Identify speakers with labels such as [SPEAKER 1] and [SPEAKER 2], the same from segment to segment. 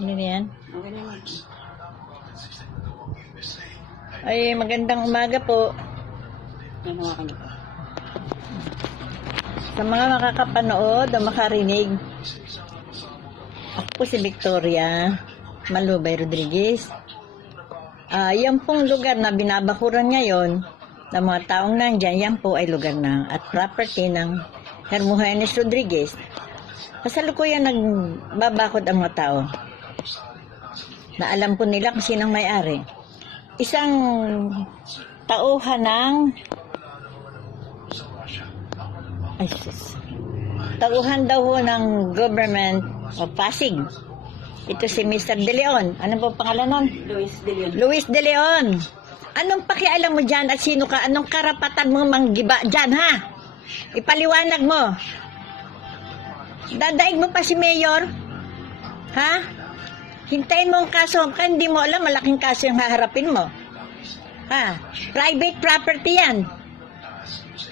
[SPEAKER 1] Ano na yan?
[SPEAKER 2] Okay.
[SPEAKER 1] Ay, magandang umaga po.
[SPEAKER 2] Yan hawakan niyo po.
[SPEAKER 1] Sa mga makakapanood o makarinig, ako po si Victoria Malubay Rodriguez. Ah, yan pong lugar na binabakuran ngayon ng mga taong nandyan, yan po ay lugar ng at property ng Hermogenes Rodriguez. Kasalukuyan nagbabakod ang mga tao na alam po nila kung sinong may-ari. Isang tauhan ng ay, sus. Tauhan daw ho ng government of Pasig. Ito si Mr. De Leon. Ano po pangalan nun?
[SPEAKER 2] Luis De Leon.
[SPEAKER 1] Luis De Leon. Anong pakialam mo dyan at sino ka? Anong karapatan mo manggiba dyan, ha? Ipaliwanag mo. Dadaig mo pa si Mayor? Ha? Hintayin mo ang kaso. Kaya hindi mo alam, malaking kaso yung haharapin mo. Ha? Private property yan.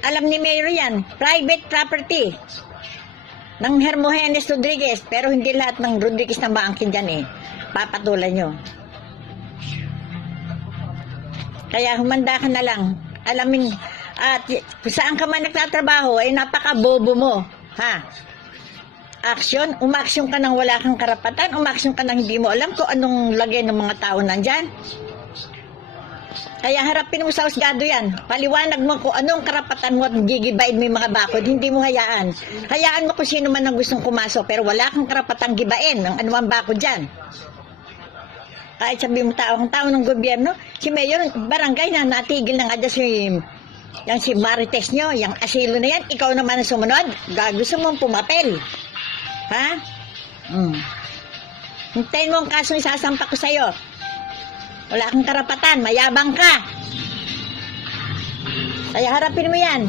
[SPEAKER 1] Alam ni Mayor yan. Private property. Ng Hermogenes Rodriguez. Pero hindi lahat ng Rodriguez na maangkin dyan eh. Papatulan nyo. Kaya humanda ka na lang. Alamin, at saan ka man nagtatrabaho, ay napaka-bobo mo. Ha? Action, umaksyon ka nang wala kang karapatan, umaksyon ka nang hindi mo alam kung anong lagay ng mga tao nandyan. Kaya harapin mo sa husgado yan. Paliwanag mo kung anong karapatan mo at gigibain mo yung mga bakod. Hindi mo hayaan. Hayaan mo kung sino man ang gustong kumasok pero wala kang karapatang gibain ng anumang bakod dyan. Kahit sabi mo tao, ang tao ng gobyerno, si Mayor, barangay na natigil na nga dyan si, yung si Marites nyo, yung asilo na yan, ikaw naman ang sumunod, gagusto mong pumapel. Ha? Hmm. Hintayin mo ang kasong isasampa ko sa'yo. Wala kang karapatan, mayabang ka. Kaya harapin mo yan.